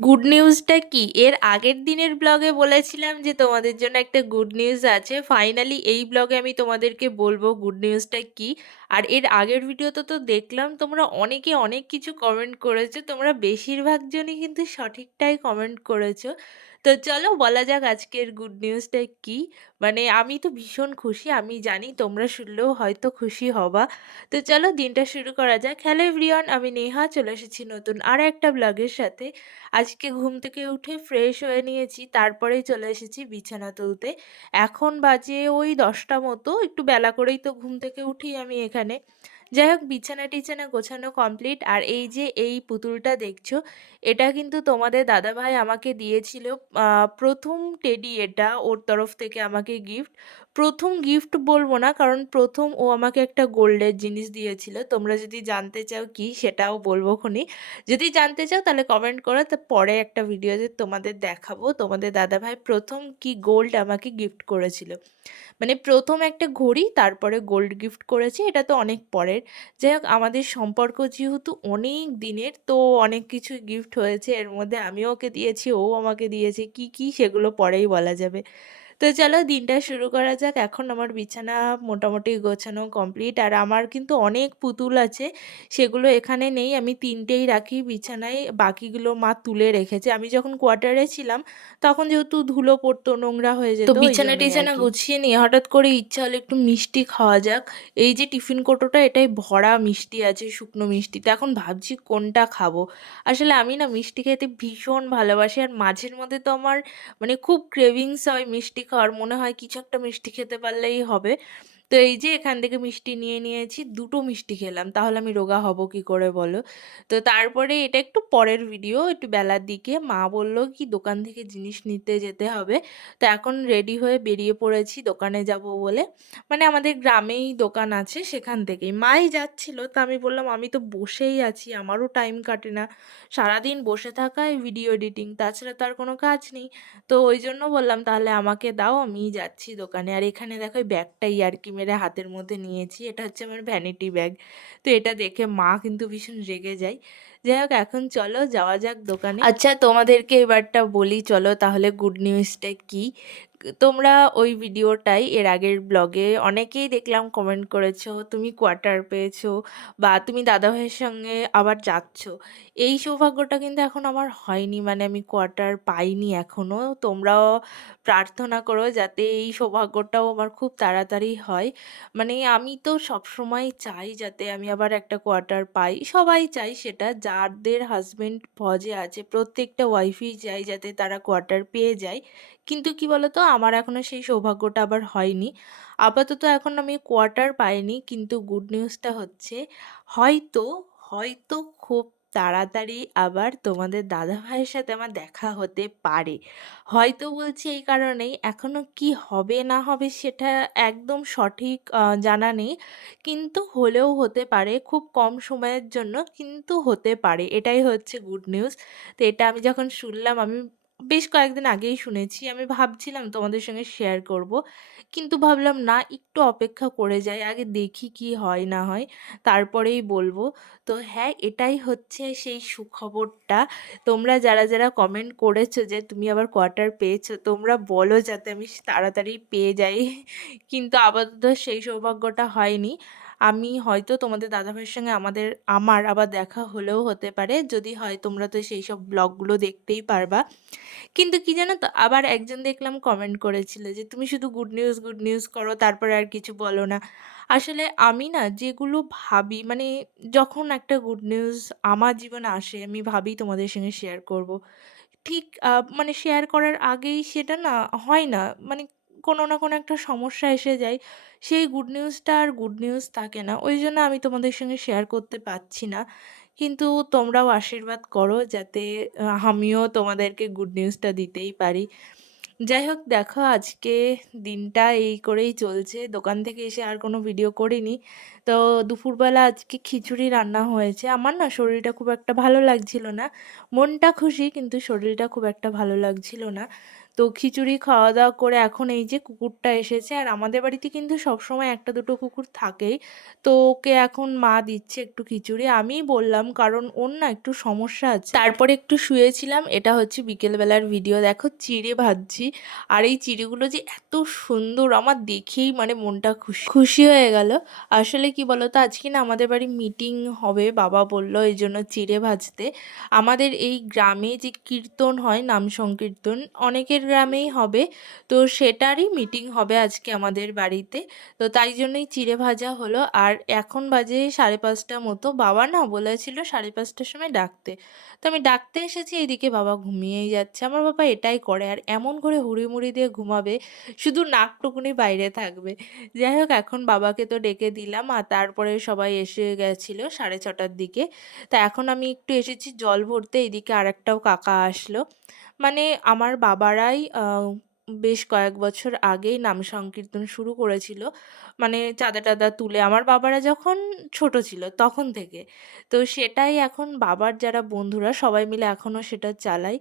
Good নিউজটা কি? এর আগের দিনের ব্লগে বলেছিলাম যে তোমাদের জন্য একটা গুড নিউজ আছে। ফাইনালি এই ব্লগে আমি তোমাদেরকে বলব গুড নিউজটা কি। আর এর আগের ভিডিওতে তো দেখলাম, তোমরা অনেকে অনেক কিছু কমেন্ট করেছ। তোমরা বেশিরভাগ জনই কিন্তু সঠিকটাই কমেন্ট করেছ। তো চলো বলা যাক আজকের গুড নিউজটা কি। মানে আমি তো ভীষণ খুশি। আমি জানি তোমরা শুনলেও হয়তো খুশি হবা। তো চলো দিনটা শুরু করা যাক। হ্যালো এভরিওয়ান আমি নেহা, চলে এসেছি নতুন আর একটা ব্লগের সাথে। আজকে ঘুম থেকে উঠে ফ্রেশ হয়ে নিয়েছি, তারপরেই চলে এসেছি বিছানা তুলতে এখন বাজে ওই দশটা মতো, একটু বেলা করেই তো ঘুম থেকে উঠি আমি এখানে যাই হোক, বিছানা টিছানা গোছানো কমপ্লিট আর এই যে এই পুতুলটা দেখছ, এটা কিন্তু তোমাদের দাদাভাই আমাকে দিয়েছিল প্রথম টেডি এটা ওর তরফ থেকে আমাকে গিফট প্রথম গিফট বলব না, কারণ প্রথম ও আমাকে একটা গোল্ডের জিনিস দিয়েছিল, তোমরা যদি জানতে চাও কি, সেটাও বলব খনি যদি জানতে চাও তাহলে কমেন্ট করো, তো পরে একটা ভিডিওতে তোমাদের দেখাবো, তোমাদের দাদাভাই প্রথম কি গোল্ড আমাকে গিফট করেছিল। মানে প্রথম একটা ঘড়ি, তারপরে গোল্ড গিফট করেছে, এটা তো অনেক পরের। যাই হোক, আমাদের সম্পর্ক যেহেতু অনেক দিনের, তো অনেক কিছু গিফট হয়েছে। এর মধ্যে আমিও ওকে দিয়েছি, ও আমাকে দিয়েছে, কি কি সেগুলো পরেই বলা যাবে। তো চলো দিনটা শুরু করা যাক। এখন আমার বিছানা মোটামুটি গোছানো কমপ্লিট আর আমার কিন্তু অনেক পুতুল আছে সেগুলো এখানে নেই। আমি তিনটেই রাখি বিছানায় বাকিগুলো মা তুলে রেখেছে। আমি যখন কোয়ার্টারে ছিলাম তখন যেহেতু ধুলো পড়তো নোংরা হয়ে যেত বিছানা টিছানা গুছিয়ে নিয়ে হঠাৎ করে ইচ্ছা হলো একটু মিষ্টি খাওয়া যাক। এই যে টিফিন কোটোটা এটাই ভরা মিষ্টি আছে শুকনো মিষ্টি। তো এখন ভাবছি কোনটা খাব। আসলে আমি না মিষ্টি খেতে ভীষণ ভালোবাসি আর মাঝের মধ্যে তো আমার মানে খুব ক্রেভিংস হয় মিষ্টি খাওয়ার মনে হয় কিছু একটা মিষ্টি খেতে পারলেই হবে। তো এই যে এখান থেকে মিষ্টি নিয়ে নিয়েছি, দুটো মিষ্টি খেলাম। তাহলে আমি রোগা হব কি করে বলো? তো তারপরে এটা একটু পরের ভিডিও একটু বেলার দিকে মা বলল কি দোকান থেকে জিনিস নিতে যেতে হবে। তো এখন রেডি হয়ে বেরিয়ে পড়েছি, দোকানে যাব বলে। মানে আমাদের গ্রামেই দোকান আছে সেখান থেকেই। মাই যাচ্ছিল তো আমি বললাম, আমি তো বসেই আছি, আমারও টাইম কাটে না। সারাদিন বসে থাকায় ভিডিও এডিটিং তাছাড়া তো আর কোনো কাজ নেই। তো ওই জন্য বললাম, তাহলে আমাকে দাও, আমিই যাচ্ছি দোকানে। আর এখানে দেখো ব্যাগটাই আর ইয়ার্কি মেরে হাতের মধ্যে নিয়েছি। এটা হচ্ছে আমার ভ্যানিটি ব্যাগ তো এটা দেখে মা কিন্তু ভীষণ রেগে যায়। যাই হোক, এখন চলো যাওয়া যাক দোকানে। আচ্ছা তোমাদেরকে এবারটা বলি। চলো তাহলে গুড নিউজটা কি? তোমরা ওই ভিডিওটাই এর আগের ব্লগে অনেকেই দেখলাম কমেন্ট করেছ, তুমি কোয়ার্টার পেয়েছ বা তুমি দাদাভাইয়ের সঙ্গে আবার যাচ্ছ। এই সৌভাগ্যটা কিন্তু এখন আমার হয়নি মানে আমি কোয়ার্টার পাইনি এখনও তোমরাও প্রার্থনা করো যাতে এই সৌভাগ্যটাও আমার খুব তাড়াতাড়ি হয়। মানে আমি তো সবসময় চাই যাতে আমি আবার একটা কোয়ার্টার পাই। সবাই চাই সেটা, যাদের হাজবেন্ড ফজে আছে, প্রত্যেকটা ওয়াইফই চাই যাতে তারা কোয়ার্টার পেয়ে যায়। কিন্তু কি বলতো? আমার এখনও সেই সৌভাগ্যটা আবার হয়নি। আপাতত এখন আমি কোয়ার্টার পাইনি, কিন্তু গুড নিউজটা হচ্ছে। হয়তো হয়তো খুব তাড়াতাড়ি আবার তোমাদের দাদা ভাইয়ের সাথে আমার দেখা হতে পারে। হয়তো বলছি এই কারণেই, এখনও কি হবে না হবে সেটা একদম সঠিক জানা নেই। কিন্তু হলেও হতে পারে, খুব কম সময়ের জন্য, কিন্তু হতে পারে। এটাই হচ্ছে গুড নিউজ তো এটা আমি যখন শুনলাম, আমি বেশ কয়েকদিন আগেই শুনেছি। আমি ভাবছিলাম তোমাদের সঙ্গে শেয়ার করব। কিন্তু ভাবলাম, না, একটু অপেক্ষা করে যাই, আগে দেখি কি হয়, না হয়। তারপরেই বলব, তো হ্যাঁ এটাই হচ্ছে সেই সুখবরটা। তোমরা যারা যারা কমেন্ট করেছ যে তুমি আবার কোয়ার্টার পেয়েছ, তোমরা বলো যাতে আমি তাড়াতাড়ি পেয়ে যাই। কিন্তু আপাতত সেই সৌভাগ্যটা হয়নি। আমি হয়তো তোমাদের দাদাভাইয়ের সঙ্গে আমাদের, আমার আবার দেখা হলেও হতে পারে। যদি হয়, তোমরা তো সেই সব ব্লগগুলো দেখতেই পারবা। কিন্তু কি জানো তো, আবার একজন দেখলাম কমেন্ট করেছিল যে, তুমি শুধু গুড নিউজ গুড নিউজ করো, তারপরে আর কিছু বলো না। আসলে আমি না, যেগুলো ভাবি মানে যখন একটা গুড নিউজ আমার জীবনে আসে, আমি ভাবি তোমাদের সঙ্গে শেয়ার করব। ঠিক মানে শেয়ার করার আগেই সেটা না হয় না মানে কোনো না কোনো একটা সমস্যা এসে যায়, সেই গুড নিউজটা আর গুড নিউজ থাকে না। ওই জন্য আমি তোমাদের সঙ্গে শেয়ার করতে পারছি না। কিন্তু তোমরাও আশীর্বাদ করো যাতে আমিও তোমাদেরকে গুড নিউজটা দিতেই পারি। যাই হোক, দেখো আজকে দিনটা এই করেই চলছে। দোকান থেকে এসে আর কোনো ভিডিও করিনি। তো দুপুরবেলা আজকে খিচুড়ি রান্না হয়েছে। আমার না শরীরটা খুব একটা ভালো লাগছিল না। মনটা খুশি, কিন্তু শরীরটা খুব একটা ভালো লাগছিল না। তো খিচুড়ি খাওয়া দাওয়া করে এখন এই যে কুকুরটা এসেছে আর আমাদের বাড়িতে কিন্তু সবসময় একটা দুটো কুকুর থাকেই। তো ওকে এখন মা দিচ্ছে একটু খিচুড়ি। আমিই বললাম, কারণ ওর না একটু সমস্যা আছে। তারপরে একটু শুয়েছিলাম, এটা হচ্ছে বিকেলবেলার ভিডিও দেখো চিড়ে ভাজছি আর এই চিড়েগুলো যে এত সুন্দর, আমার দেখেই মানে মনটা খুশি। খুশি হয়ে গেল। আসলে কি বলতো, আজকে না আমাদের বাড়ি মিটিং হবে, বাবা বলল এই জন্য চিড়ে ভাজতে। আমাদের এই গ্রামে যে কীর্তন হয়, নাম সংকীর্তন, অনেকের গ্রামেই হবে। তো সেটারই মিটিং হবে আজকে আমাদের বাড়িতে। তো তাই জন্যই চিড়ে ভাজা হলো। আর এখন বাজে সাড়ে পাঁচটা মতো। বাবা না বলেছিল সাড়ে পাঁচটার সময় ডাকতে। তো আমি ডাকতে এসেছি, এইদিকে বাবা ঘুমিয়েই যাচ্ছে। আমার বাবা এটাই করে। আর এমন করে হুড়িমুড়ি দিয়ে ঘুমাবে, শুধু নাকটুকুনি বাইরে থাকবে। যাই হোক, এখন বাবাকে তো ডেকে দিলাম। আর তারপরে সবাই এসে গেছিল সাড়ে ছটার দিকে। তা এখন আমি একটু এসেছি জল ভরতে। এদিকে আরেকটাও কাকা আসলো। মানে আমার বাবারাই বেশ কয়েক বছর আগেই নাম সংকীর্তন শুরু করেছিল। মানে চাঁদা টাদা তুলে আমার বাবারা যখন ছোট ছিল তখন থেকে। তো সেটাই এখন বাবার যারা বন্ধুরা সবাই মিলে এখনও সেটা চালাই।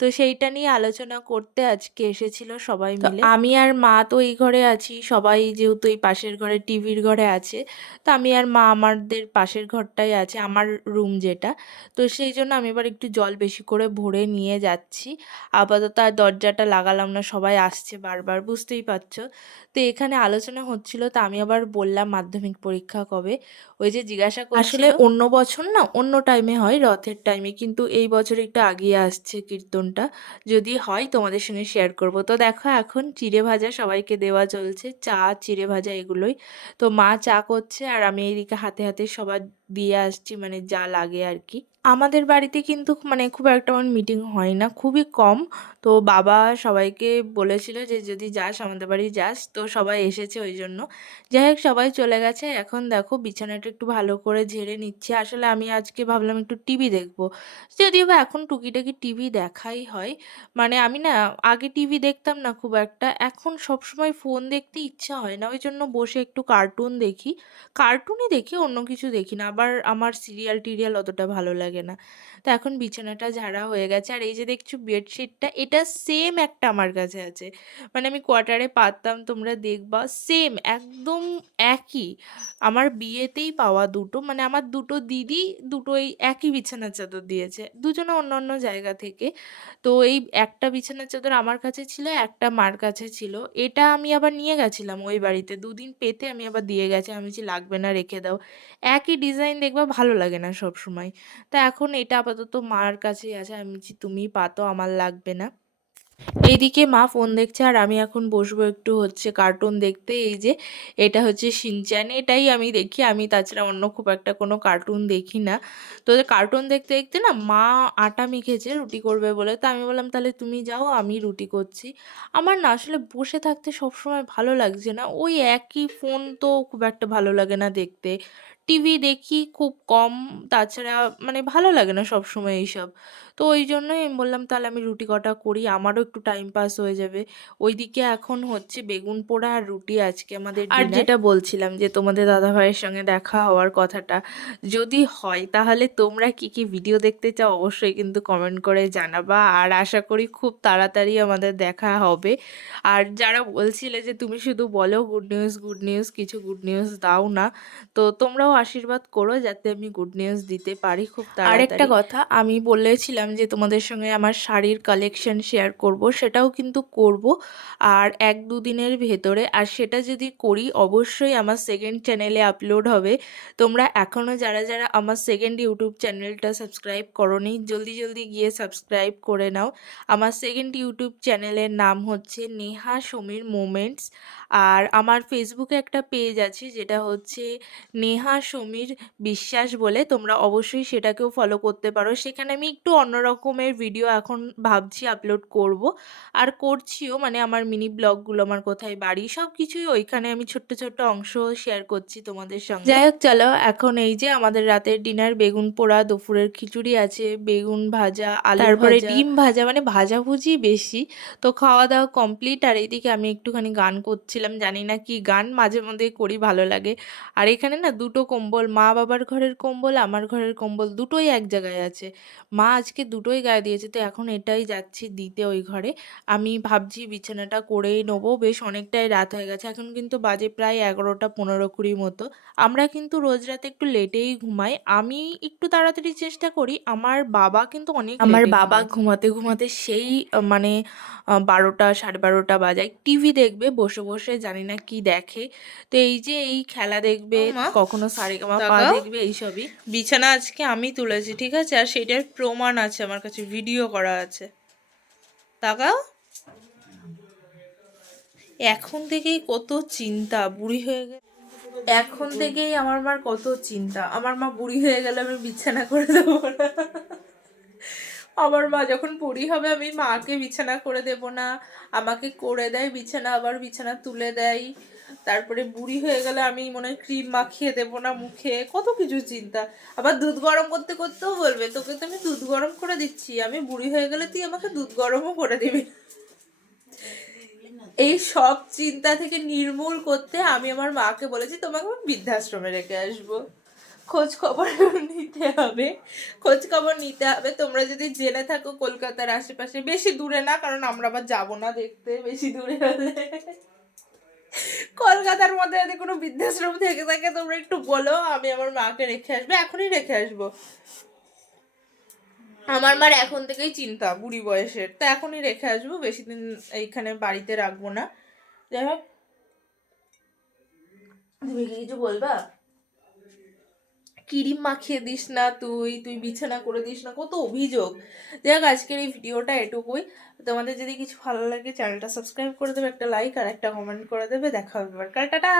তো সেইটা নিয়ে আলোচনা করতে আজকে এসেছিল সবাই মিলে। আমি আর মা তো এই ঘরে আছি সবাই যেহেতু এই পাশের ঘরে টিভির ঘরে আছে। তো আমি আর মা আমাদের পাশের ঘরটাই আছে আমার রুম যেটা। তো সেই জন্য আমি এবার একটু জল বেশি করে ভরে নিয়ে যাচ্ছি। আপাতত আর দরজাটা লাগালাম না সবাই আসছে বারবার, বুঝতেই পারছ। তো এখানে আলোচনা হচ্ছিল, তো আমি আবার বললাম মাধ্যমিক পরীক্ষা কবে? ওই যে জিজ্ঞাসা আসলে অন্য বছর না, অন্য টাইমে হয়, রথের টাইমে কিন্তু এই বছর একটু আগিয়ে আসছে কীর্তনটা। যদি হয়, তোমাদের সঙ্গে শেয়ার করব। তো দেখো, এখন চিড়ে ভাজা সবাইকে দেওয়া চলছে, চা, চিড়ে ভাজা এগুলোই। তো মা চা করছে, আর আমি এইদিকে হাতে হাতে সবার দিয়ে আসছি মানে যা লাগে আর কি। আমাদের বাড়িতে কিন্তু মানে খুব একটা আমার মিটিং হয় না, খুবই কম। তো বাবা সবাইকে বলেছিল যে, যদি যাস, আমাদের বাড়ি যাস। তো সবাই এসেছে ওই জন্য। যাই হোক, সবাই চলে গেছে। এখন দেখো, বিছানাটা একটু ভালো করে ঝেড়ে নিচ্ছি। আসলে আমি আজকে ভাবলাম একটু টিভি দেখব। যদিও বা এখন টুকিটাকি টিভি দেখাই হয়। মানে আমি না, আগে টিভি দেখতাম না খুব একটা। এখন সবসময় ফোন দেখতে ইচ্ছা হয় না। ওই জন্য বসে একটু কার্টুন দেখি। কার্টুনই দেখি, অন্য কিছু দেখি না। আবার আমার সিরিয়াল টিরিয়াল অতটা ভালো লাগে না। তো এখন বিছানাটা ঝাড়া হয়ে গেছে। আর এই যে দেখছ বেডশিটটা, এটা সেম একটা আমার কাছে আছে। মানে আমি কোয়ার্টারে পাততাম তোমরা দেখবা সেম একদম একই। আমার বিয়েতেই পাওয়া দুটো মানে আমার দুটো দিদি দুটোই একই বিছানার চাদর দিয়েছে। দুজনে অন্য অন্য জায়গা থেকে। তো এই একটা বিছানার চাদর আমার কাছে ছিল, একটা মার কাছে ছিল। এটা আমি আবার নিয়ে গেছিলাম ওই বাড়িতে। দুদিন পেতে আমি আবার দিয়ে গেছি। আমি বলছি, লাগবে না, রেখে দাও। একই ডিজাইন দেখবা, ভালো লাগে না সব সময় তা এখন এটা আপাতত মার কাছেই আছে। আমি বলছি তুমিই পাতো, আমার লাগবে না। এইদিকে মা ফোন দেখছে, আর আমি এখন বসবো একটু হচ্ছে কার্টুন দেখতে। এই যে, এটা হচ্ছে শিনচ্যান এটাই আমি দেখি। আমি তাছাড়া অন্য খুব একটা কোনো কার্টুন দেখি না। তো কার্টুন দেখতে দেখতে না মা আটা মেখেছে, রুটি করবে বলে। তো আমি বললাম, তাহলে তুমি যাও, আমি রুটি করছি। আমার না আসলে বসে থাকতে সবসময় ভালো লাগছে না। ওই একই ফোন তো খুব একটা ভালো লাগে না দেখতে। টিভি দেখি খুব কম তাছাড়া মানে ভালো লাগে না সবসময় এইসব। তো ওই জন্যই আমি বললাম তাহলে আমি রুটি কটা করি? আমারও একটু টাইম পাস হয়ে যাবে। ওইদিকে এখন হচ্ছে বেগুন পোড়া আর রুটি আজকে আমাদের আর যেটা বলছিলাম যে তোমাদের দাদাভাইয়ের সঙ্গে দেখা হওয়ার কথাটা যদি হয় তাহলে তোমরা কি কি ভিডিও দেখতে চাও অবশ্যই কিন্তু কমেন্ট করে জানাবা। আর আশা করি খুব তাড়াতাড়ি আমাদের দেখা হবে। আর যারা বলছিলে যে তুমি শুধু বলো গুড নিউজ গুড নিউজ কিছু গুড নিউজ দাও না তো তোমরাও আশীর্বাদ করো যাতে আমি গুড নিউজ দিতে পারি খুব তাড়াতাড়ি। আরেকটা কথা আমি বলেছিলাম যে তোমাদের সঙ্গে আমার শাড়ির কালেকশন শেয়ার করব, সেটাও কিন্তু করব। আর এক দুদিনের ভেতরে, আর সেটা যদি করি, অবশ্যই আমার সেকেন্ড চ্যানেলে আপলোড হবে। তোমরা এখনও যারা যারা আমার সেকেন্ড ইউটিউব চ্যানেলটা সাবস্ক্রাইব করোনি, জলদি জলদি গিয়ে সাবস্ক্রাইব করে নাও। আমার সেকেন্ড ইউটিউব চ্যানেলের নাম হচ্ছে নেহা সমীর মোমেন্টস আর আমার ফেসবুকে একটা পেজ আছে, যেটা হচ্ছে নেহা সমীর বিশ্বাস বলে, তোমরা অবশ্যই সেটাকেও ফলো করতে পারো। সেখানে আমি একটু অন্য রকমের ভিডিও এখন ভাবছি আপলোড করব। আর করছিও মানে আমার মিনি ব্লগগুলো আমার কোথায় বাড়ি সব কিছুই ওইখানে আমি ছোট্ট ছোট্ট অংশ শেয়ার করছি তোমাদের সঙ্গে। যাই হোক চলো এখন এই যে আমাদের রাতের ডিনার বেগুন পোড়া দুপুরের খিচুড়ি আছে বেগুন ভাজা আলু তারপরে ডিম ভাজা মানে ভাজাভুজি বেশি। তো খাওয়া দাওয়া কমপ্লিট আর এইদিকে আমি একটুখানি গান করছিলাম জানি না কি গান মাঝে মধ্যে করি ভালো লাগে। আর এখানে না দুটো কম্বল মা বাবার ঘরের কম্বল আমার ঘরের কম্বল দুটোই এক জায়গায় আছে। মা আজকে দুটোই গায়ে দিয়েছে তো এখন এটাই যাচ্ছি দিতে ওই ঘরে। আমি ভাবছি বিছানাটা করেই নেব বেশ অনেকটাই রাত হয়ে গেছে এখন কিন্তু বাজে প্রায় এগারোটা পনেরো কুড়ি মতো। আমরা কিন্তু রোজ রাতে একটু লেটেই ঘুমাই আমি একটু তাড়াতাড়ি চেষ্টা করি আমার বাবা কিন্তু অনেক আমার বাবা ঘুমাতে ঘুমাতে সেই মানে বারোটা সাড়ে বারোটা বাজায়। টিভি দেখবে বসে বসে জানি না কি দেখে। তো এই যে এই খেলা দেখবে কখনো সারেগামা পা দেখবে এইসবই। বিছানা আজকে আমি তুলেছি ঠিক আছে? আর সেটার প্রমাণ আছে। আমার কাছে ভিডিও করা আছে। তাকাও। এখন থেকেই কত চিন্তা, বুড়ি হয়ে গেছে এখন থেকেই আমার মার কত চিন্তা। আমার মা বুড়ি হয়ে গেলে আমি বিছানা করে দেবো না। আমার মা যখন বুড়ি হবে, আমি মাকে বিছানা করে দেব না। আমাকে করে দেয়, বিছানা আবার বিছানা তুলে দেয়। তারপরে বুড়ি হয়ে গেলে আমি মনে হয় ক্রিম মাখিয়ে দেবো না মুখে। কত কিছু চিন্তা। আবার দুধ গরম করতে করতেও বলবে, তোকে তো আমি দুধ গরম করে দিচ্ছি। আমি বুড়ি হয়ে গেলে তুই আমাকে দুধ গরমও করে দিবি এই সব চিন্তা থেকে নির্মূল করতে আমি আমার মাকে বলেছি, তোমাকে আমি বৃদ্ধাশ্রমে রেখে আসব। খোঁজ খবর নিতে হবে। খোঁজ খবর নিতে হবে। তোমরা যদি জেনে থাকো কলকাতার আশেপাশে, বেশি দূরে না, কারণ আমরা আবার যাব না দেখতে, বেশি দূরে হলে। কলকাতার মধ্যে যদি কোনো বৃদ্ধাশ্রম থেকে থাকে, তোমরা একটু বলো, আমি আমার মাকে রেখে আসব, এখনই রেখে আসব। আমার মার এখন থেকেই চিন্তা, বুড়ি বয়সের। তো এখনই রেখে আসব, বেশি দিন এইখানে বাড়িতে রাখব না। যাই হোক। তুমি কি কিছু বলবা? ক্রিম মাখিয়ে দিস না তুই তুই বিছানা করে দিস না, কত অভিযোগ। হোক আজকের এই ভিডিওটা এটুকুই। তোমাদের যদি কিছু ভালো লাগে, চ্যানেলটা সাবস্ক্রাইব করে দেবে, একটা লাইক আর একটা কমেন্ট করে দেবে। দেখা হবে টাটা!